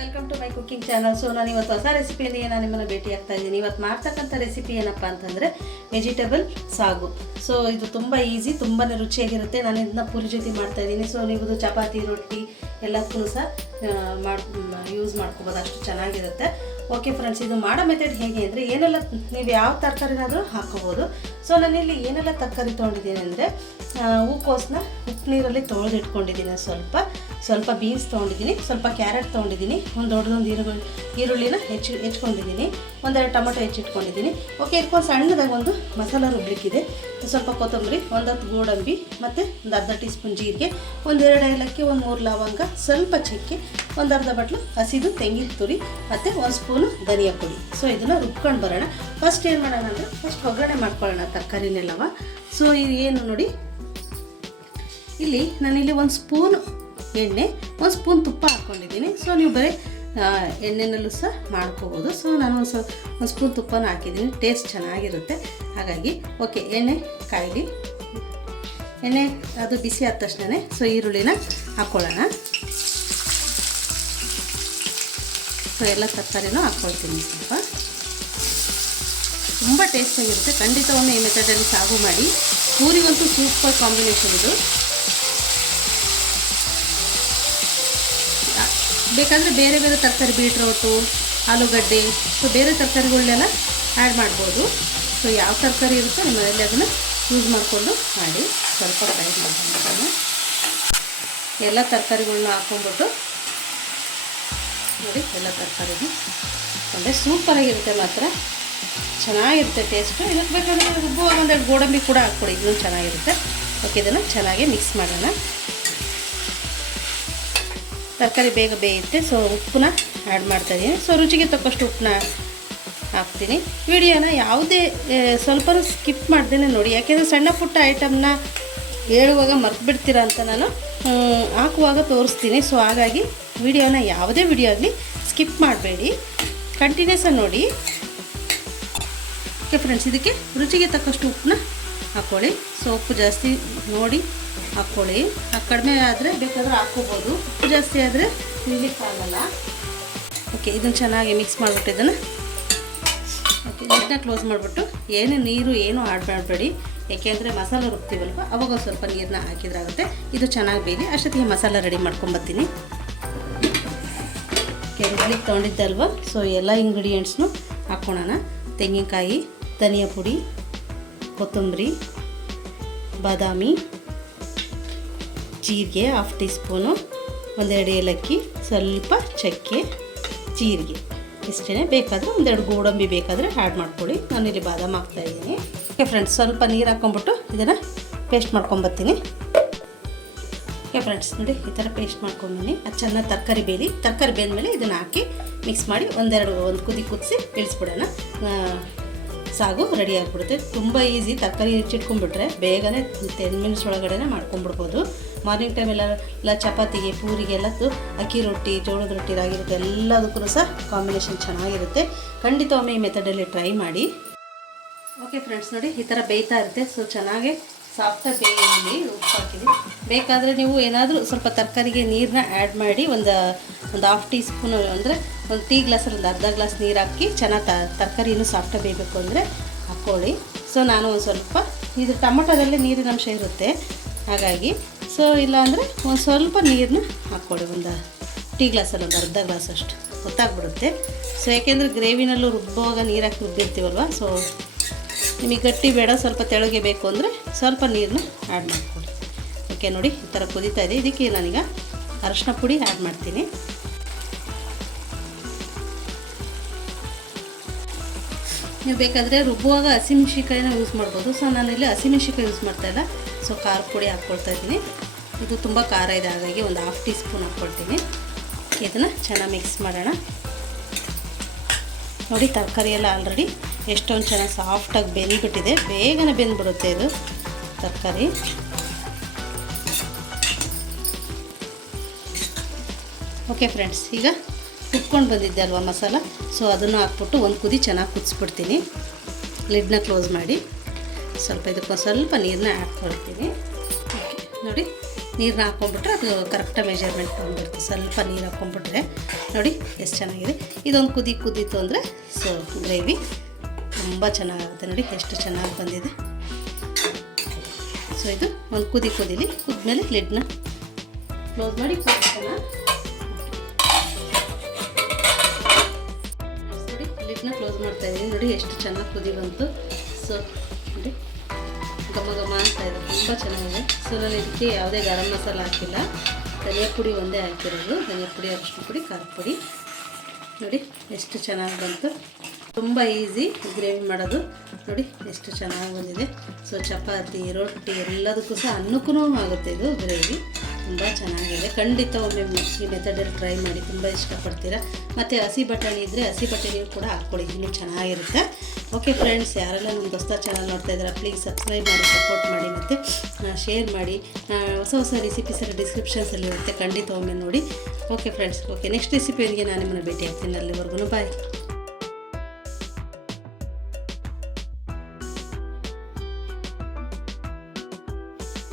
Welcome to my cooking channel. So ನಾನು ಇವತ್ತು ಹೊಸ ರೆಸಿಪಿಯಲ್ಲಿ ನಾನು ನಿಮ್ಮನ್ನು ಭೇಟಿ ಆಗ್ತಾ ಇದ್ದೀನಿ. ಇವತ್ತು ಮಾಡ್ತಕ್ಕಂಥ ರೆಸಿಪಿ ಏನಪ್ಪ ಅಂತಂದರೆ ವೆಜಿಟೇಬಲ್ ಸಾಗು. ಸೊ ಇದು ತುಂಬ ಈಸಿ, ತುಂಬಾ ರುಚಿಯಾಗಿರುತ್ತೆ. ನಾನು ಇದನ್ನ ಪೂರಿ ಜೊತೆ ಮಾಡ್ತಾ ಇದ್ದೀನಿ. ಸೊ ನೀವು ಇದು ಚಪಾತಿ, ರೊಟ್ಟಿ ಎಲ್ಲದಕ್ಕೂ ಸಹ ಯೂಸ್ ಮಾಡ್ಕೋಬೋದು, ಅಷ್ಟು ಚೆನ್ನಾಗಿರುತ್ತೆ. ಓಕೆ ಫ್ರೆಂಡ್ಸ್, ಇದು ಮಾಡೋ ಮೆಥಡ್ ಹೇಗೆ ಅಂದರೆ ಏನೆಲ್ಲ ನೀವು ಯಾವ ತರಕಾರಿನಾದರೂ ಹಾಕೋಬೋದು. ಸೊ ನಾನಿಲ್ಲಿ ಏನೆಲ್ಲ ತರಕಾರಿ ತೊಗೊಂಡಿದ್ದೀನಿ ಅಂದರೆ ಹೂಕೋಸನ್ನ ಉಪ್ಪು ನೀರಲ್ಲಿ ತೊಳೆದಿಟ್ಕೊಂಡಿದ್ದೀನಿ, ಸ್ವಲ್ಪ ಬೀನ್ಸ್ ತೊಗೊಂಡಿದ್ದೀನಿ, ಸ್ವಲ್ಪ ಕ್ಯಾರೆಟ್ ತೊಗೊಂಡಿದ್ದೀನಿ, ಒಂದು ದೊಡ್ಡದೊಂದು ಈರುಳ್ಳಿನ ಹೆಚ್ಕೊಂಡಿದ್ದೀನಿ, ಒಂದೆರಡು ಟೊಮೊಟೊ ಹೆಚ್ಚಿಟ್ಕೊಂಡಿದ್ದೀನಿ. ಓಕೆ, ಇದಕ್ಕೊಂದು ಸಣ್ಣದಾಗಿ ಒಂದು ಮಸಾಲ ರುಬ್ಲಿಕ್ಕಿದೆ. ಸ್ವಲ್ಪ ಕೊತ್ತಂಬರಿ, ಒಂದು 10 ಗೋಡಂಬಿ ಮತ್ತು ಒಂದು ಅರ್ಧ ಟೀ ಸ್ಪೂನ್ ಜೀರಿಗೆ, ಒಂದೆರಡು ಏಲಕ್ಕಿ, ಒಂದು 3 ಲವಂಗ, ಸ್ವಲ್ಪ ಚಕ್ಕೆ, ಒಂದು ಅರ್ಧ ಬಟ್ಲು ಹಸಿದು ತೆಂಗಿನ ತುರಿ ಮತ್ತು 1 ಸ್ಪೂನು ಧನಿಯಾ ಪುಡಿ. ಸೊ ಇದನ್ನು ರುಬ್ಕೊಂಡು ಬರೋಣ. ಫಸ್ಟ್ ಏನು ಮಾಡೋಣ ಅಂದರೆ ಫಸ್ಟ್ ಒಗ್ಗರಣೆ ಮಾಡ್ಕೊಳ್ಳೋಣ ತರಕಾರಿನೆಲ್ಲವ. ಸೊ ಇದು ಏನು ನೋಡಿ, ಇಲ್ಲಿ ನಾನಿಲ್ಲಿ 1 ಸ್ಪೂನ್ ಎಣ್ಣೆ, 1 ಸ್ಪೂನ್ ತುಪ್ಪ ಹಾಕ್ಕೊಂಡಿದ್ದೀನಿ. ಸೊ ನೀವು ಬರೀ ಎಣ್ಣೆನಲ್ಲೂ ಸಹ ಮಾಡ್ಕೋಬೋದು. ಸೊ ನಾನು ಒಂದು ಸ್ಪೂನ್ ತುಪ್ಪನ ಹಾಕಿದ್ದೀನಿ, ಟೇಸ್ಟ್ ಚೆನ್ನಾಗಿರುತ್ತೆ. ಹಾಗಾಗಿ ಓಕೆ, ಎಣ್ಣೆ ಕಾಯಿಲಿ. ಎಣ್ಣೆ ಅದು ಬಿಸಿ ಆದ ತಕ್ಷಣ ಸೊ ಈರುಳ್ಳಿನ ಹಾಕ್ಕೊಳ್ಳೋಣ. ಸೊ ಎಲ್ಲ ತರಕಾರಿನೂ ಹಾಕ್ಕೊಳ್ತೀನಿ. ಸ್ವಲ್ಪ ತುಂಬ ಟೇಸ್ಟಾಗಿರುತ್ತೆ. ಖಂಡಿತವನ್ನು ಈ ಮೆಥಡಲ್ಲಿ ಸಾಗು ಮಾಡಿ. ಪೂರಿಗಂತೂ ಸೂಪರ್ ಕಾಂಬಿನೇಷನ್ ಇದು. ಬೇಕಾದರೆ ಬೇರೆ ಬೇರೆ ತರಕಾರಿ, ಬೀಟ್ರೋಟು, ಆಲೂಗಡ್ಡೆ, ಸೊ ಬೇರೆ ತರಕಾರಿಗಳನ್ನೆಲ್ಲ ಆ್ಯಡ್ ಮಾಡ್ಬೋದು. ಸೊ ಯಾವ ತರಕಾರಿ ಇರುತ್ತೋ ನಿಮ್ಮ ಮನೆಯಲ್ಲಿ ಅದನ್ನು ಯೂಸ್ ಮಾಡಿಕೊಂಡು ಮಾಡಿ. ಸ್ವಲ್ಪ ಫ್ರೈ ಮಾಡ್ಕೊಂಡು ಎಲ್ಲ ತರಕಾರಿಗಳನ್ನ ಹಾಕ್ಕೊಂಡ್ಬಿಟ್ಟು ನೋಡಿ, ಎಲ್ಲ ತರಕಾರಿಗೂ ಅಂದರೆ ಸೂಪರಾಗಿರುತ್ತೆ, ಮಾತ್ರ ಚೆನ್ನಾಗಿರುತ್ತೆ ಟೇಸ್ಟು. ಇದಕ್ಕೆ ಬೇಕಾದರೆ ರುಬ್ಬುವಾಗ ಒಂದೆರಡು ಗೋಡಂಬಿ ಕೂಡ ಹಾಕ್ಕೊಡಿ, ಇದನ್ನು ಚೆನ್ನಾಗಿರುತ್ತೆ. ಓಕೆ, ಇದನ್ನು ಚೆನ್ನಾಗಿ ಮಿಕ್ಸ್ ಮಾಡೋಣ. ತರಕಾರಿ ಬೇಗ ಬೇಯುತ್ತೆ. ಸೊ ಉಪ್ಪನ್ನ ಆ್ಯಡ್ ಮಾಡ್ತಾಯಿದ್ದೀನಿ. ಸೊ ರುಚಿಗೆ ತಕ್ಕಷ್ಟು ಉಪ್ಪನ್ನ ಹಾಕ್ತೀನಿ. ವಿಡಿಯೋನ ಯಾವುದೇ ಸ್ವಲ್ಪ ಸ್ಕಿಪ್ ಮಾಡ್ದೇನೆ ನೋಡಿ, ಯಾಕೆಂದರೆ ಸಣ್ಣ ಪುಟ್ಟ ಐಟಮ್ನ ಹೇಳುವಾಗ ಮರ್ತ್ಬಿಡ್ತೀರ ಅಂತ ನಾನು ಹಾಕುವಾಗ ತೋರಿಸ್ತೀನಿ. ಸೊ ಹಾಗಾಗಿ ವಿಡಿಯೋನ ಯಾವುದೇ ವಿಡಿಯೋ ಆಗಲಿ ಸ್ಕಿಪ್ ಮಾಡಬೇಡಿ, ಕಂಟಿನ್ಯೂಸ್ ನೋಡಿ. ಓಕೆ ಫ್ರೆಂಡ್ಸ್, ಇದಕ್ಕೆ ರುಚಿಗೆ ತಕ್ಕಷ್ಟು ಉಪ್ಪನ್ನ ಹಾಕ್ಕೊಳ್ಳಿ. ಸೊ ಉಪ್ಪು ಜಾಸ್ತಿ ನೋಡಿ ಹಾಕ್ಕೊಳ್ಳಿ. ಕಡಿಮೆ ಆದರೆ ಬೇಕಾದರೆ ಹಾಕ್ಕೋಬೋದು, ಉಪ್ಪು ಜಾಸ್ತಿ ಆದರೆ ತಿನ್ನಲಿಕ್ಕಾಗಲ್ಲ. ಓಕೆ, ಇದನ್ನು ಚೆನ್ನಾಗಿ ಮಿಕ್ಸ್ ಮಾಡಿಬಿಟ್ಟು ಇದನ್ನು ಓಕೆ ನೀಟಾಗಿ ಕ್ಲೋಸ್ ಮಾಡಿಬಿಟ್ಟು ನೀರು ಏನು ಆಡ್ ಮಾಡಬೇಡಿ. ಯಾಕೆಂದರೆ ಮಸಾಲೆ ರುಬ್ತೀವಲ್ವ, ಅವಾಗ ಸ್ವಲ್ಪ ನೀರನ್ನ ಹಾಕಿದ್ರಾಗುತ್ತೆ. ಇದು ಚೆನ್ನಾಗಿ ಬೇಲಿ ಅಷ್ಟೊತ್ತಿಗೆ ಮಸಾಲ ರೆಡಿ ಮಾಡ್ಕೊಂಬರ್ತೀನಿ. ರುಬ್ಲಿಕ್ಕೆ ತೊಗೊಂಡಿದ್ದಲ್ವ, ಸೊ ಎಲ್ಲ ಇಂಗ್ರೀಡಿಯೆಂಟ್ಸ್ನು ಹಾಕ್ಕೊಳ್ಳೋಣ. ತೆಂಗಿನಕಾಯಿ, ಧನಿಯಾ ಪುಡಿ, ಕೊತ್ತಂಬರಿ, ಬಾದಾಮಿ, ಜೀರಿಗೆ 1/2 ಟೀ ಸ್ಪೂನು, ಒಂದೆರಡು ಏಲಕ್ಕಿ, ಸ್ವಲ್ಪ ಚಕ್ಕೆ, ಜೀರಿಗೆ, ಇಷ್ಟೇ. ಬೇಕಾದರೆ ಒಂದೆರಡು ಗೋಡಂಬಿ ಬೇಕಾದರೆ ಆ್ಯಡ್ ಮಾಡ್ಕೊಳ್ಳಿ. ನಾನಿಲ್ಲಿ ಬಾದಾಮಿ ಹಾಕ್ತಾಯಿದ್ದೀನಿ. ಓಕೆ ಫ್ರೆಂಡ್ಸ್, ಸ್ವಲ್ಪ ನೀರು ಹಾಕ್ಕೊಂಬಿಟ್ಟು ಇದನ್ನು ಪೇಸ್ಟ್ ಮಾಡ್ಕೊಂಬರ್ತೀನಿ. ಓಕೆ ಫ್ರೆಂಡ್ಸ್, ನೋಡಿ ಈ ಥರ ಪೇಸ್ಟ್ ಮಾಡ್ಕೊಂಬನ್ನಿ. ಅದು ಚೆನ್ನಾಗಿ ತರಕಾರಿ ಬೇಂದಮೇಲೆ ಇದನ್ನು ಹಾಕಿ ಮಿಕ್ಸ್ ಮಾಡಿ ಒಂದು ಕುದಿ ಕುದಿಸಿ ಇಳಿಸ್ಬಿಡೋಣ. ಸಾಗು ರೆಡಿ ಆಗಿಬಿಡುತ್ತೆ. ತುಂಬ ಈಸಿ. ತರಕಾರಿ ಹೆಚ್ಚಿಟ್ಕೊಂಡ್ಬಿಟ್ರೆ ಬೇಗನೆ 10 ಮಿನಿಟ್ಸ್ ಒಳಗಡೆ ಮಾಡ್ಕೊಂಡ್ಬಿಡ್ಬೋದು. ಮಾರ್ನಿಂಗ್ ಟೈಮೆಲ್ಲ ಚಪಾತಿಗೆ, ಪೂರಿಗೆಲ್ಲ ಅಕ್ಕಿ ರೊಟ್ಟಿ, ಜೋಳದ ರೊಟ್ಟಿ, ರಾಗಿ ರೊಟ್ಟಿ ಎಲ್ಲದಕ್ಕೂ ಸಹ ಕಾಂಬಿನೇಷನ್ ಚೆನ್ನಾಗಿರುತ್ತೆ. ಖಂಡಿತ ಒಮ್ಮೆ ಈ ಮೆಥಡಲ್ಲಿ ಟ್ರೈ ಮಾಡಿ. ಓಕೆ ಫ್ರೆಂಡ್ಸ್, ನೋಡಿ ಈ ಥರ ಬೇಯ್ತಾ ಇರುತ್ತೆ. ಸೊ ಚೆನ್ನಾಗಿ ಸಾಫ್ಟಾಗಿ ಬೇಯಲ್ಲಿ ಉಪ್ಪು ಹಾಕಿದ್ದೀನಿ. ಬೇಕಾದರೆ ನೀವು ಏನಾದರೂ ಸ್ವಲ್ಪ ತರಕಾರಿಗೆ ನೀರನ್ನ ಆ್ಯಡ್ ಮಾಡಿ ಒಂದು 1/2 ಟೀ ಸ್ಪೂನ್ ಅಂದರೆ ಒಂದು ಟೀ ಗ್ಲಾಸಲ್ಲಿ ಒಂದು ಅರ್ಧ ಗ್ಲಾಸ್ ನೀರು ಹಾಕಿ ಚೆನ್ನಾಗಿ ತರಕಾರಿ ಇನ್ನೂ ಸಾಫ್ಟಾಗಿ ಬೇಯಬೇಕು ಅಂದರೆ ಹಾಕ್ಕೊಳ್ಳಿ. ಸೊ ನಾನು ಒಂದು ಸ್ವಲ್ಪ ಇದು ಟೊಮೊಟೊದಲ್ಲೇ ನೀರಿನ ಅಂಶ ಇರುತ್ತೆ, ಹಾಗಾಗಿ ಸೊ ಇಲ್ಲ ಅಂದರೆ ಒಂದು ಸ್ವಲ್ಪ ನೀರನ್ನ ಹಾಕ್ಕೊಳ್ಳಿ. ಒಂದು ಟೀ ಗ್ಲಾಸಲ್ಲಿ ಒಂದು ಅರ್ಧ ಗ್ಲಾಸ್ ಅಷ್ಟು ಗೊತ್ತಾಗ್ಬಿಡುತ್ತೆ. ಸೊ ಯಾಕೆಂದರೆ ಗ್ರೇವಿನಲ್ಲೂ ರುಬ್ಬುವಾಗ ನೀರು ಹಾಕಿ ರುಬ್ಬಿರ್ತೀವಲ್ವ, ಸೊ ನಿಮಗೆ ಗಟ್ಟಿ ಬೇಡ, ಸ್ವಲ್ಪ ತೆಳಗೆ ಬೇಕು ಅಂದರೆ ಸ್ವಲ್ಪ ನೀರನ್ನ ಆ್ಯಡ್ ಮಾಡ್ಕೊಳ್ಳಿ. ಓಕೆ ನೋಡಿ ಈ ಥರ ಕುದೀತಾ ಇದೆ. ಇದಕ್ಕೆ ನಾನೀಗ ಅರಶಿನ ಪುಡಿ ಆ್ಯಡ್ ಮಾಡ್ತೀನಿ. ನೀವು ಬೇಕಾದರೆ ರುಬ್ಬುವಾಗ ಹಸಿಮೆಣ್ಸಿಕಾಯಿನ ಯೂಸ್ ಮಾಡ್ಬೋದು. ಸೊ ನಾನಿಲ್ಲಿ ಹಸಿಮೆಣ್ಸಿಕಾಯಿ ಯೂಸ್ ಮಾಡ್ತಾಯಿಲ್ಲ. ಸೊ ಖಾರ ಪುಡಿ ಹಾಕ್ಕೊಳ್ತಾ ಇದ್ದೀನಿ. ಇದು ತುಂಬ ಖಾರ ಇದೆ, ಹಾಗಾಗಿ ಒಂದು 1/2 ಟೀ ಸ್ಪೂನ್ ಹಾಕ್ಕೊಳ್ತೀನಿ. ಇದನ್ನು ಚೆನ್ನಾಗಿ ಮಿಕ್ಸ್ ಮಾಡೋಣ. ನೋಡಿ ತರಕಾರಿ ಎಲ್ಲ ಆಲ್ರೆಡಿ ಎಷ್ಟೊಂದು ಚೆನ್ನಾಗಿ ಸಾಫ್ಟಾಗಿ ಬೆಂದ್ಬಿಟ್ಟಿದೆ. ಬೇಗನೆ ಬೆಂದ್ಬಿಡುತ್ತೆ ಇದು ತರಕಾರಿ. ಓಕೆ ಫ್ರೆಂಡ್ಸ್, ಈಗ ಕುಟ್ಕೊಂಡು ಬಂದಿದ್ದೆ ಅಲ್ವಾ ಮಸಾಲ, ಸೊ ಅದನ್ನು ಹಾಕ್ಬಿಟ್ಟು ಒಂದು ಕುದಿ ಚೆನ್ನಾಗಿ ಕುದಿಸ್ಬಿಡ್ತೀನಿ. ಲಿಡ್ನ ಕ್ಲೋಸ್ ಮಾಡಿ ಸ್ವಲ್ಪ ಇದಕ್ಕೆ ಸ್ವಲ್ಪ ನೀರನ್ನ ಹಾಕ್ಕೊಳ್ತೀನಿ. ಓಕೆ ನೋಡಿ, ನೀರನ್ನ ಹಾಕ್ಕೊಂಡ್ಬಿಟ್ರೆ ಅದು ಕರೆಕ್ಟಾಗಿ ಮೆಜರ್ಮೆಂಟ್ ಬಂದುಬಿಡುತ್ತೆ. ಸ್ವಲ್ಪ ನೀರು ಹಾಕ್ಕೊಂಡ್ಬಿಟ್ರೆ ನೋಡಿ ಎಷ್ಟು ಚೆನ್ನಾಗಿದೆ. ಇದೊಂದು ಕುದೀತು ಅಂದರೆ ಸೊ ಗ್ರೇವಿ ತುಂಬ ಚೆನ್ನಾಗುತ್ತೆ. ನೋಡಿ ಎಷ್ಟು ಚೆನ್ನಾಗಿ ಬಂದಿದೆ. ಸೊ ಇದು ಒಂದು ಕುದೀಲಿ, ಕುದ್ಮೇಲೆ ಲಿಡ್ನ ಕ್ಲೋಸ್ ಮಾಡಿ ನೋಡಿ ಲಿಡ್ನ ಕ್ಲೋಸ್ ಮಾಡ್ತಾಯಿದ್ದೀನಿ. ನೋಡಿ ಎಷ್ಟು ಚೆನ್ನಾಗಿ ಕುದಿ ಬಂತು. ಸೊ ನೋಡಿ ಘಮ ಅಂತ ಇದೆ, ತುಂಬ ಚೆನ್ನಾಗಿದೆ. ಸೊ ನಾನು ಇದಕ್ಕೆ ಯಾವುದೇ ಗರಂ ಮಸಾಲ ಹಾಕಿಲ್ಲ, ಧನಿಯಾ ಪುಡಿ ಒಂದೇ ಹಾಕಿರೋದು. ಧನಿಯಾ ಪುಡಿ, ಅರಿಶಿನ ಪುಡಿ, ಖಾರದ ಪುಡಿ. ನೋಡಿ ಎಷ್ಟು ಚೆನ್ನಾಗಿ ಬಂತು. ತುಂಬ ಈಸಿ ಗ್ರೇವಿ ಮಾಡೋದು. ನೋಡಿ ಎಷ್ಟು ಚೆನ್ನಾಗಿ ಬಂದಿದೆ. ಸೊ ಚಪಾತಿ, ರೊಟ್ಟಿ ಎಲ್ಲದಕ್ಕೂ ಸಹ ಅನ್ನಕ್ಕೂ ಆಗುತ್ತೆ ಇದು ಗ್ರೇವಿ. ತುಂಬ ಚೆನ್ನಾಗಿದೆ. ಖಂಡಿತ ಒಮ್ಮೆ ಈ ಮೆಥಡಲ್ಲಿ ಟ್ರೈ ಮಾಡಿ, ತುಂಬ ಇಷ್ಟಪಡ್ತೀರಾ. ಮತ್ತು ಹಸಿ ಬಟಾಣಿ ಇದ್ದರೆ ಹಸಿ ಬಟಾಣಿ ಕೂಡ ಹಾಕ್ಕೊಳ್ಳಿ, ಇನ್ನೂ ಚೆನ್ನಾಗಿರುತ್ತೆ. ಓಕೆ ಫ್ರೆಂಡ್ಸ್, ಯಾರೆಲ್ಲ ನಮ್ಮ ದೋಸ್ತ ಚಾನಲ್ ನೋಡ್ತಾ ಇದ್ದೀರಾ ಪ್ಲೀಸ್ ಸಬ್ಸ್ಕ್ರೈಬ್ ಮಾಡಿ, ಸಪೋರ್ಟ್ ಮಾಡಿ ಮತ್ತು ಶೇರ್ ಮಾಡಿ. ಹೊಸ ರೆಸಿಪೀಸ್ ಎಲ್ಲ ಡಿಸ್ಕ್ರಿಪ್ಷನ್ಸಲ್ಲಿ ಇರುತ್ತೆ, ಖಂಡಿತ ಒಮ್ಮೆ ನೋಡಿ. ಓಕೆ ಫ್ರೆಂಡ್ಸ್, ಓಕೆ ನೆಕ್ಸ್ಟ್ ರೆಸಿಪಿಯೊಂದಿಗೆ ನಾನು ನಿಮ್ಮನ್ನು ಭೇಟಿ ಆಗ್ತೀನಿ. ಅಲ್ಲಿವರೆಗೂ ಬಾಯ್.